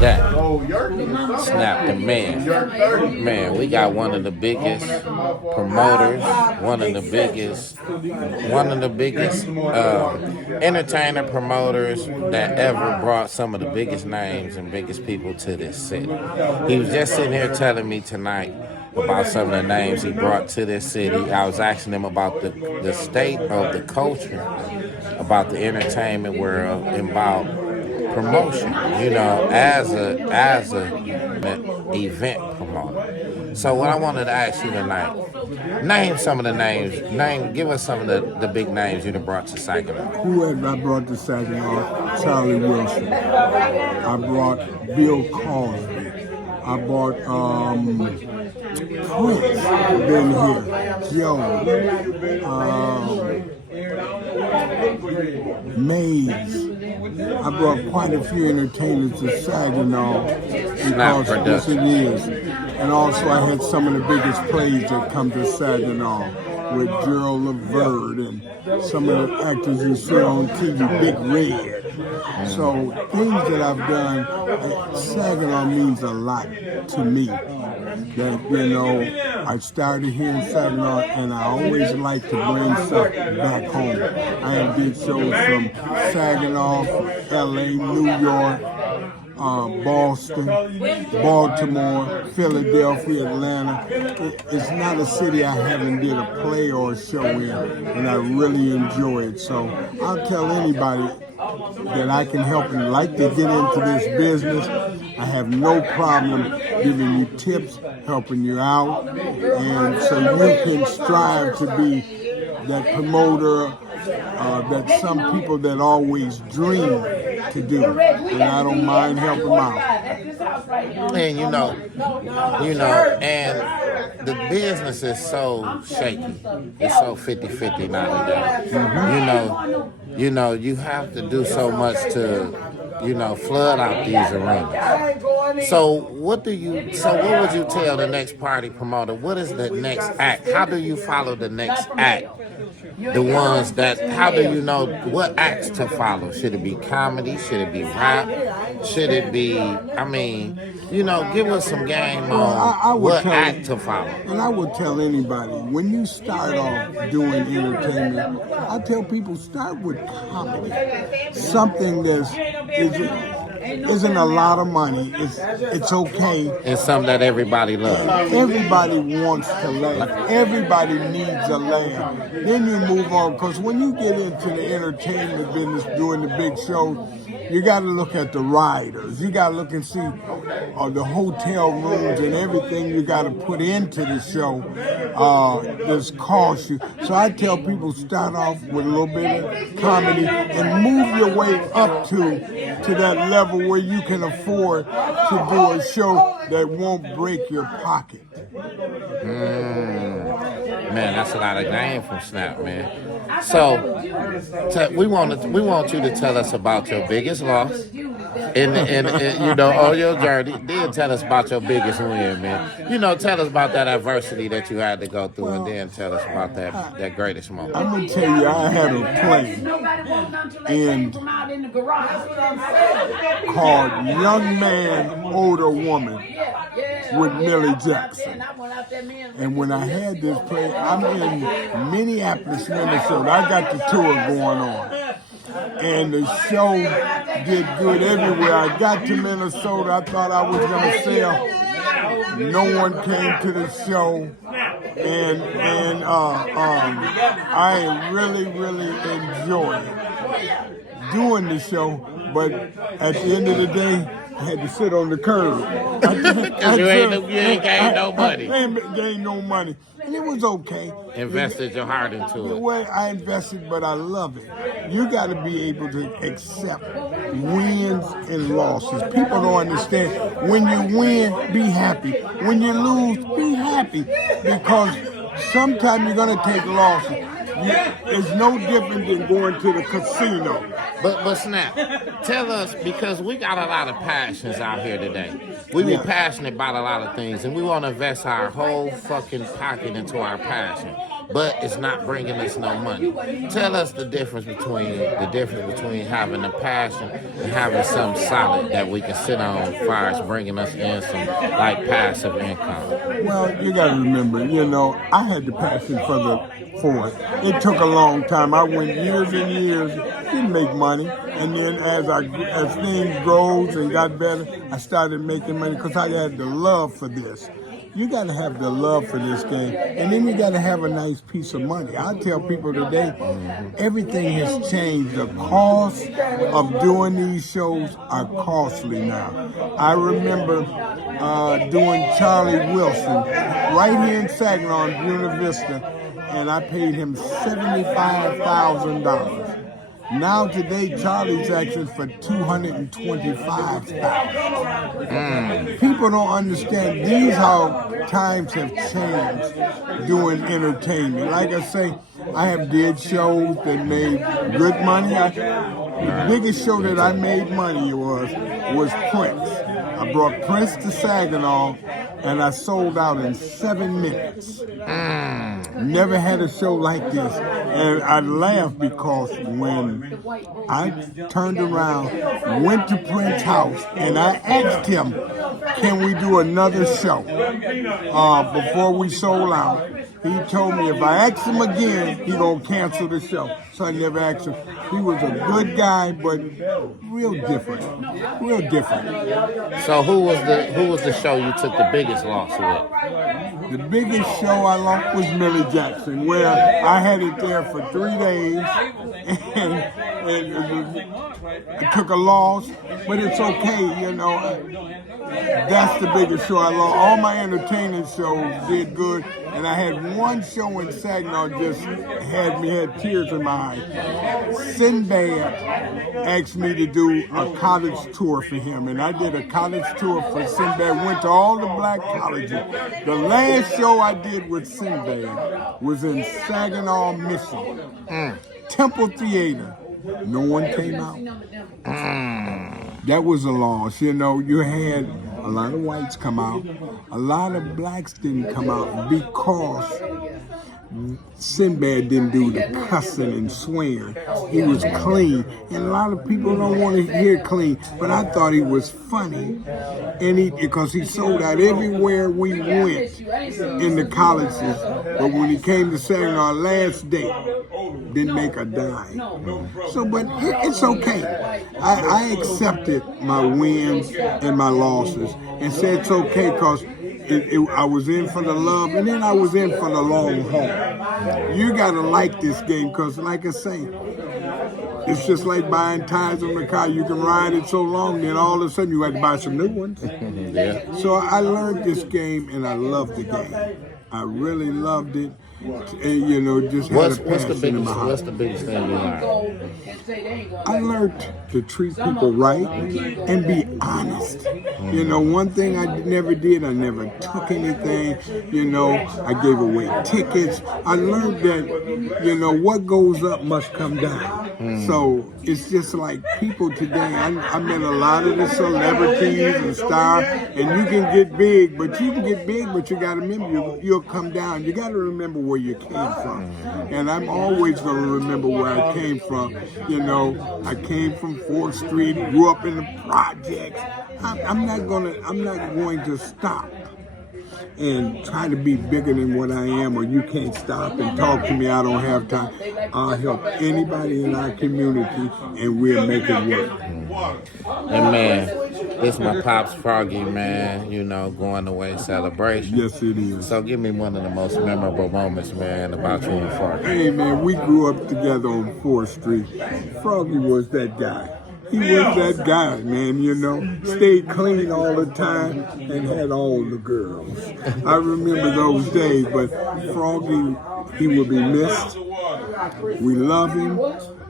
that? Snap the man. Man, we got one of the biggest promoters, one of the biggest entertainer promoters that ever brought some of the biggest names and biggest people to this city. He was just sitting here telling me tonight about some of the names he brought to this city. I was asking him about the state of the culture, about the entertainment world, and about promotion, as an event promoter. So what I wanted to ask you tonight, name some of the names. Give us some of the big names you done brought to Saginaw. Who had I brought to Saginaw? Charlie Wilson. I brought Bill Cosby. I brought Prince, been here. Joe. Mays. I brought quite a few entertainers to Saginaw because yes it is. And also I had some of the biggest plays that come to Saginaw with Gerald Levert and some of the actors you see on TV, Big Red. So things that I've done, Saginaw means a lot to me. That, I started here in Saginaw and I always like to bring stuff back home. I have did shows from Saginaw, LA, New York, Boston, Baltimore, Philadelphia, Atlanta. It's not a city I haven't did a play or a show in, and I really enjoy it. So I'll tell anybody that I can help and like to get into this business. I have no problem giving you tips, helping you out, and so you can strive to be that promoter that some people that always dream to do, and I don't mind helping them out. And and the business is so shaky. It's so 50-50 nowadays. You have to do so much to, flood out these arenas. So what would you tell the next party promoter? What is the next act? How do you follow the next act? The ones how do you know what acts to follow? Should it be comedy? Should it be rap? Should it be, give us some game on what act to follow. And I would tell anybody, when you start off doing entertainment, I tell people start with comedy. Something isn't a lot of money. It's okay. And something that everybody loves. Everybody wants to laugh. Everybody needs a laugh. Then you move on, because when you get into the entertainment business, doing the big shows, you got to look at the riders. You got to look and see the hotel rooms and everything you got to put into the show that's cost you. So I tell people start off with a little bit of comedy and move your way up to that level where you can afford to do a show that won't break your pocket. Man, that's a lot of game from Snap, man. So, we want you to tell us about your biggest loss, and on your journey. Then tell us about your biggest win, man. Tell us about that adversity that you had to go through, and then tell us about that greatest moment. I'm gonna tell you, I had a play called "Young Man, Older Woman" with Millie Jackson. And when I had this play, I'm in Minneapolis, Minnesota. I got the tour going on. And the show did good everywhere. I got to Minnesota, I thought I was going to sell. No one came to the show. And I really, really enjoyed doing the show. But at the end of the day, I had to sit on the curb. You ain't gained no money. I ain't gained no money. And it was okay. Invested your heart into it. The way I invested, but I love it. You got to be able to accept wins and losses. People don't understand. When you win, be happy. When you lose, be happy. Because sometimes you're going to take losses. It's no different than going to the casino. But Snap, tell us, because we got a lot of passions out here today. We be passionate about a lot of things, and we want to invest our whole fucking pocket into our passion. But it's not bringing us no money. Tell us the difference between having a passion and having something solid that we can sit on as far as bringing us in some like passive income. Well, you got to remember, I had the passion for it. It took a long time. I went years and years, didn't make money, and then as things grows and got better, I started making money because I had the love for this. You got to have the love for this game, and then you got to have a nice piece of money. I tell people today, everything has changed. The cost of doing these shows are costly now. I remember doing Charlie Wilson right here in Saginaw, Buena Vista, and I paid him $75,000. Now today, Charlie's asking for $225,000. People don't understand. These how times have changed doing entertainment. Like I say, I have did shows that made good money. The biggest show that I made money was Prince. I brought Prince to Saginaw, and I sold out in 7 minutes. Never had a show like this. And I laughed because when I turned around, went to Prince's house, and I asked him, can we do another show before we sold out? He told me if I asked him again, he gonna cancel the show. So I never asked him. He was a good guy, but real different. So who was the show you took the biggest loss with? The biggest show I lost was Millie Jackson, where I had it there for 3 days, and it took a loss, but it's okay, That's the biggest show I lost. All my entertainment shows did good, and I had one show in Saginaw just had tears in my eyes. Sinbad asked me to do a college tour for him, and I did a college tour for Sinbad, went to all the black colleges. The last show I did with Sinbad was in Saginaw, Michigan. Temple Theater. No one came out. That was a loss. You had a lot of whites come out. A lot of blacks didn't come out because Sinbad didn't do the cussing and swearing. He was clean. And a lot of people don't want to hear clean. But I thought he was funny. And because he sold out everywhere we went in the colleges. But when he came to Saginaw last day, didn't make a dime. So, but it's okay. I accepted my wins and my losses and said it's okay because I was in for the love, and then I was in for the long haul. You gotta like this game because, like I say, it's just like buying tires on the car. You can ride it so long, then all of a sudden you have to buy some new ones. Yeah. So I learned this game, and I loved the game. I really loved it. And, just what's the biggest thing you learned? I learned to treat people right and be honest. One thing I never did, I never took anything. I gave away tickets. I learned that, what goes up must come down. So it's just like people today. I met a lot of the celebrities and stars, and you can get big, but you got to remember you'll come down. You got to remember where you came from. And I'm always going to remember where I came from. I came from 4th Street, grew up in the projects. I'm not going to stop and try to be bigger than what I am, or you can't stop and talk to me, I don't have time. I'll help anybody in our community, and we'll make it work. And man, this my Pops Froggy, man, going away celebration. Yes, it is. So give me one of the most memorable moments, man, about you and Froggy. Hey, man, we grew up together on 4th Street. Froggy was that guy. He was that guy, man, stayed clean all the time and had all the girls. I remember those days, but Froggy, he will be missed. We love him.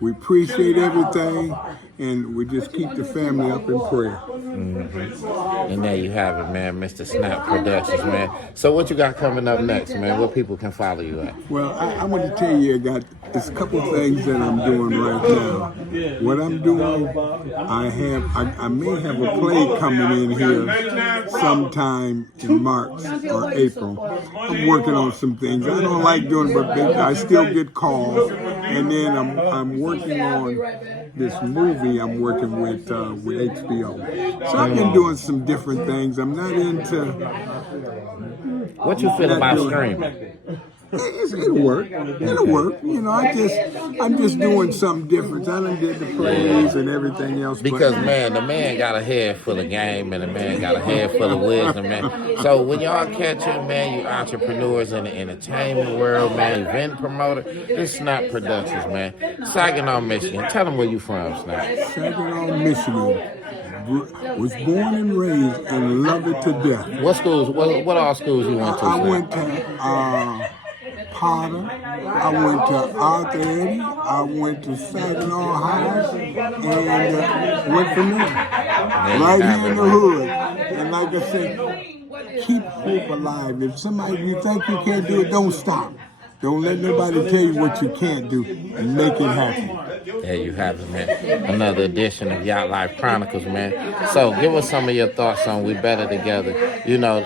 We appreciate everything, and we just keep the family up in prayer. And there you have it, man, Mr. Snap Productions, man. So what you got coming up next, man? Where people can follow you at? Well, I want to tell you, there's a couple things that I'm doing right now. What I'm doing, I may have a play coming in here sometime in March or April. I'm working on some things. I don't like doing it, but I still get calls. And then I'm working on this movie I'm working with HBO. So I've been doing some different things. I'm not into... What you feel about streaming? It'll work. It'll work. You know, I'm just doing something different. I done did the plays and everything else. Because, man, the man got a head full of game and the man got a head full of wisdom, man. So when y'all catch him, man, you entrepreneurs in the entertainment world, man, event promoter, this Snap Productions, man. Saginaw, Michigan. Tell them where you from, Snap. Saginaw, Michigan. Was born and raised and love it to death. What schools? What all schools you went to? I went to Potter. I went to Arthur Eddy. I went to Saginaw High, and went from there. Right here in the hood. And like I said, keep hope alive. If you think you can't do it, don't stop. Don't let nobody tell you what you can't do, and make it happen. There you have it, man. Another edition of YatlifeChronicles, man. So give us some of your thoughts on We Better Together. You know,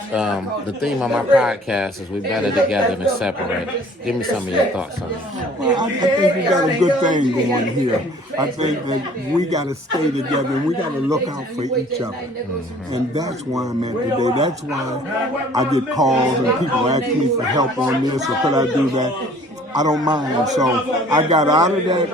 the theme of my podcast is We Better Together than Separated. Give me some of your thoughts on that. Well, I think we got a good thing going here. I think that we got to stay together and we got to look out for each other. And that's why I'm at today. That's why I get calls and people ask me for help on this or could I do that. I don't mind. So I got out of that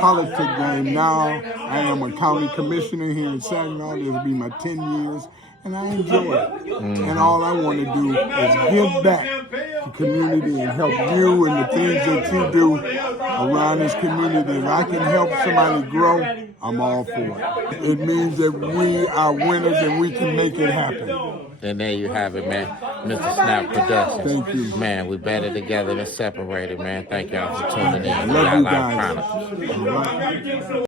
politics game. Now I am a county commissioner here in Saginaw. This will be my 10 years. And I enjoy it. And all I want to do is give back to community and help you and the things that you do around this community. If I can help somebody grow, I'm all for it. It means that we are winners and we can make it happen. And there you have it, man. Mr. Snap Productions. Thank you. Man, we better together than separated, man. Thank y'all for tuning in. Love you guys. YatlifeChronicles.